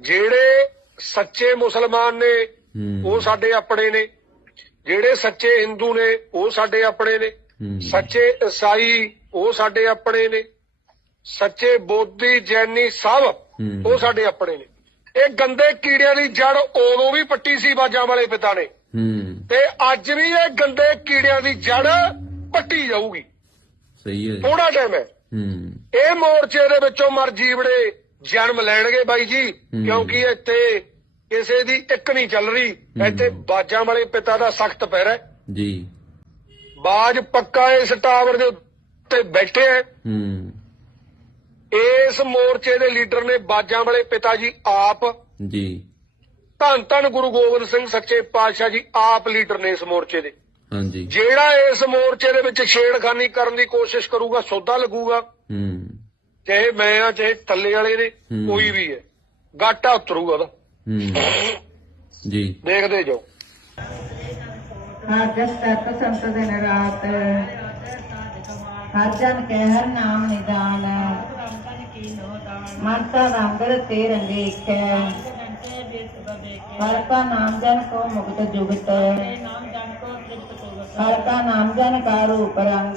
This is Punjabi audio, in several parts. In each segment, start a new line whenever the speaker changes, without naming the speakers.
ਜਿਹੜੇ ਸੱਚੇ ਮੁਸਲਮਾਨ ਨੇ ਉਹ ਸਾਡੇ ਆਪਣੇ ਨੇ। ਜਿਹੜੇ ਸੱਚੇ ਹਿੰਦੂ ਨੇ ਉਹ ਸਾਡੇ ਆਪਣੇ ਨੇ। ਸੱਚੇ ਈਸਾਈ ਉਹ ਸਾਡੇ ਆਪਣੇ ਨੇ। ਸੱਚੇ ਬੋਧੀ ਜੈਨੀ ਸਭ। ਉਹ ਸਾਡੇ ਆਪਣੇ ਨੇ। ਇਹ ਗੰਦੇ ਕੀੜਿਆਂ ਦੀ ਜੜ ਉਦੋਂ ਵੀ ਪੱਟੀ ਸੀ ਬਾਜਾਂ ਵਾਲੇ ਪਿਤਾ ਨੇ। ਤੇ ਅੱਜ ਵੀ ਇਹ ਗੰਦੇ ਕੀੜਿਆਂ ਦੀ ਜੜ ਪੱਟੀ ਜਾਊਗੀ।
ਸਹੀ ਹੈ।
ਥੋੜਾ ਟਾਈਮ ਹੂੰ। ਇਹ ਮੋਰਚੇ ਦੇ ਵਿੱਚੋਂ ਮਰ ਜੀਵੜੇ ਜਨਮ ਲੈਣਗੇ ਬਾਈ ਜੀ ਕਿਉਂਕਿ ਇੱਥੇ ਕਿਸੇ ਦੀ ਇੱਕ ਨਹੀਂ ਚੱਲ ਰਹੀ। ਇੱਥੇ ਬਾਜਾਂ ਵਾਲੇ ਪਿਤਾ ਦਾ ਸਖਤ ਪੈਰ ਹੈ।
ਜੀ।
ਬਾਜ ਪੱਕਾ ਇਸ ਟਾਵਰ ਦੇ ਉੱਤੇ ਬੈਠੇ ਹੈ। ਇਸ ਮੋਰਚੇ ਦੇ ਲੀਡਰ ਨੇ ਬਾਜਾਂ ਵਾਲੇ ਪਿਤਾ ਜੀ ਆਪ
ਜੀ।
ਧੰਨ ਧੰਨ ਗੁਰੂ ਗੋਬਿੰਦ ਸਿੰਘ ਸੱਚੇ ਪਾਤਸ਼ਾਹ ਜੀ ਆਪ ਲੀਡਰ ਨੇ ਇਸ ਮੋਰਚੇ ਦੇ।
ਹਾਂਜੀ।
ਜਿਹੜਾ ਇਸ ਮੋਰਚੇ ਦੇ ਵਿੱਚ ਛੇੜਖਾਨੀ ਕਰਨ ਦੀ ਕੋਸ਼ਿਸ਼ ਕਰੂਗਾ ਸੌਦਾ ਲੱਗੂਗਾ।
ਹੂੰ।
ਚਾਹੇ ਮੈਂ ਆ ਚਾਹੇ ਥੱਲੇ ਵਾਲੇ ਨੇ
ਹੂੰ।
ਕੋਈ ਵੀ ਹੈ। ਗਾਟਾ ਉਤਰੂਗਾ ਉਹਦਾ।
ਹੂੰ। ਜੀ।
ਦੇਖਦੇ ਜਾਓ।
ਹਰ ਜਸ ਤਤ ਸੰਤ ਦਿਨ ਰਾਤ। ਹਰ ਜਨ ਕੈ ਹਰ ਨਾਮ ਨਿਦਾਨ। ਮਨ ਕਾ ਰੰਗੜ ਤੇ ਰੰਗੇਕੈ ਹਰ ਕਾ ਨਾਮ ਜਨ ਕੋ ਮੁਕਤ ਜੁਗਤ। ਹਰ ਕਾ ਨਾਮ ਜਨ ਕਾ ਰੂਪ ਰੰਗ।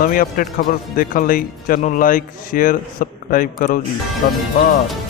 ਨਵੀਂ ਅਪਡੇਟ ਖਬਰ ਦੇਖਣ ਲਈ ਚੈਨਲ ਨੂੰ ਲਾਈਕ ਸ਼ੇਅਰ ਸਬਸਕ੍ਰਾਈਬ ਕਰੋ ਜੀ। ਧੰਨਵਾਦ।